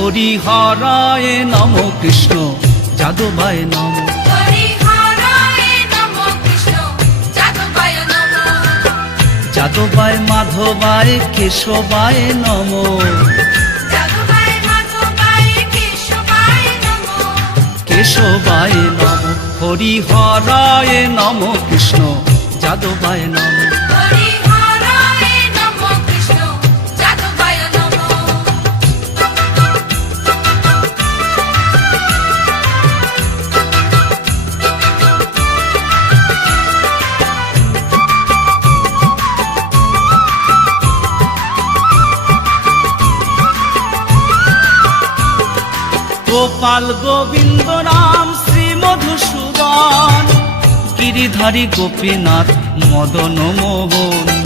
হরিহরায় Nam Krishna যাদবায় Nam. যাদবায় মাধবায় কেশবায় Nam. কেশবায় Nam. হরিহরায় Nam Krishna যাদবায় Nam. Gopal Govinda Ram Shri Madhusudan, Giridhari Gopinath Madan Mohan.